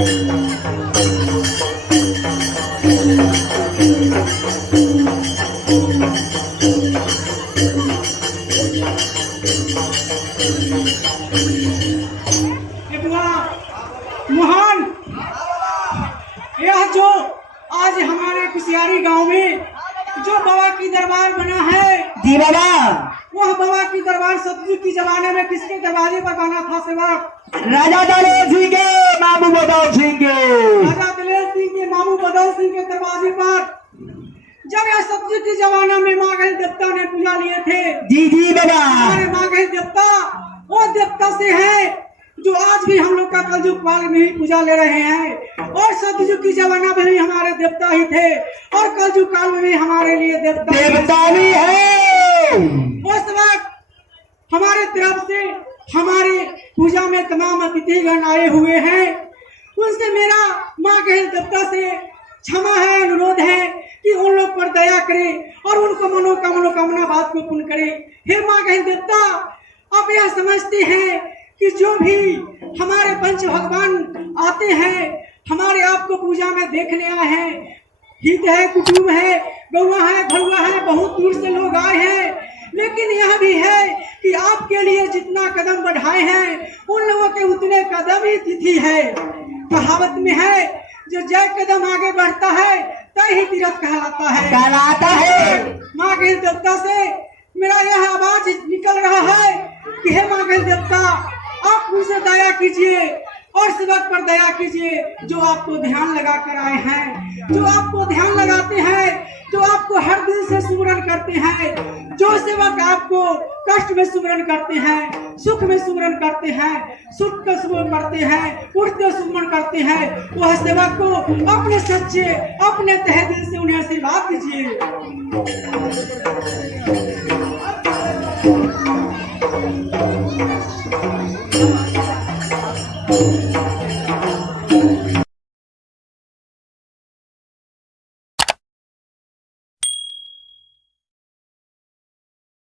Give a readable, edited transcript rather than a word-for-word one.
मोहन, यह जो आज हमारे कुसियारी गांव में जो बाबा की दरबार बना है, जी बाबा, वह बाबा की दरबार सतयुग के जमाने में किसके दरवाजे पर बना था सेवक? राजा दलेर सिंह के मामू बदौल सिंह के। राजा दलेर सिंह के मामू बदौल सिंह के दरवाजे पर जब यह सतयुग के जमाना में माँ गही देवता ने पूजा लिए थे। जी जी बाबा, हमारे माँ गही देवता वो देवता से है जो आज भी हम लोग का कलयुग काल में ही पूजा ले रहे हैं, और सतयुग की जमाना में भी हमारे देवता ही थे, और कलयुग काल में भी हमारे लिए देवता भी है। उस वक्त हमारे तरफ से हमारे पूजा में तमाम अतिथिगण आए हुए हैं, उनसे मेरा माँ के देवता से क्षमा है, अनुरोध है कि उन लोग पर दया करे और उनको मनोकामना बात को पूर्ण करे। हे माँ के देवता, आप यह समझते हैं कि जो भी हमारे पंच भगवान आते हैं, हमारे आपको पूजा में देखने आए हैं, हित है, कुटुंब है, गौवा है, भरुआ है, बहुत दूर से लोग आए हैं, लेकिन यह भी है कि आपके लिए जितना कदम बढ़ाए हैं उन लोगों के उतने कदम ही तिथि है। कहावत में है, जो जय कदम आगे बढ़ता है तय ही तीरथ कहलाता है। माँ के देवता से मेरा यह आवाज निकल रहा है कि हे माँ के देवता, आप मुझसे दया कीजिए और सेवक पर दया कीजिए, जो आपको ध्यान लगा कर आए हैं, जो आपको ध्यान लगाते हैं, जो आपको हर दिन से सुमरन करते हैं, जो सेवक आपको कष्ट में सुमरन करते हैं, सुख में सुमरन करते हैं, सुख का सुमरन करते हैं, उठते सुमरन करते हैं, वह सेवक को अपने सच्चे अपने तहे दिल से उन्हें आशीर्वाद दीजिए।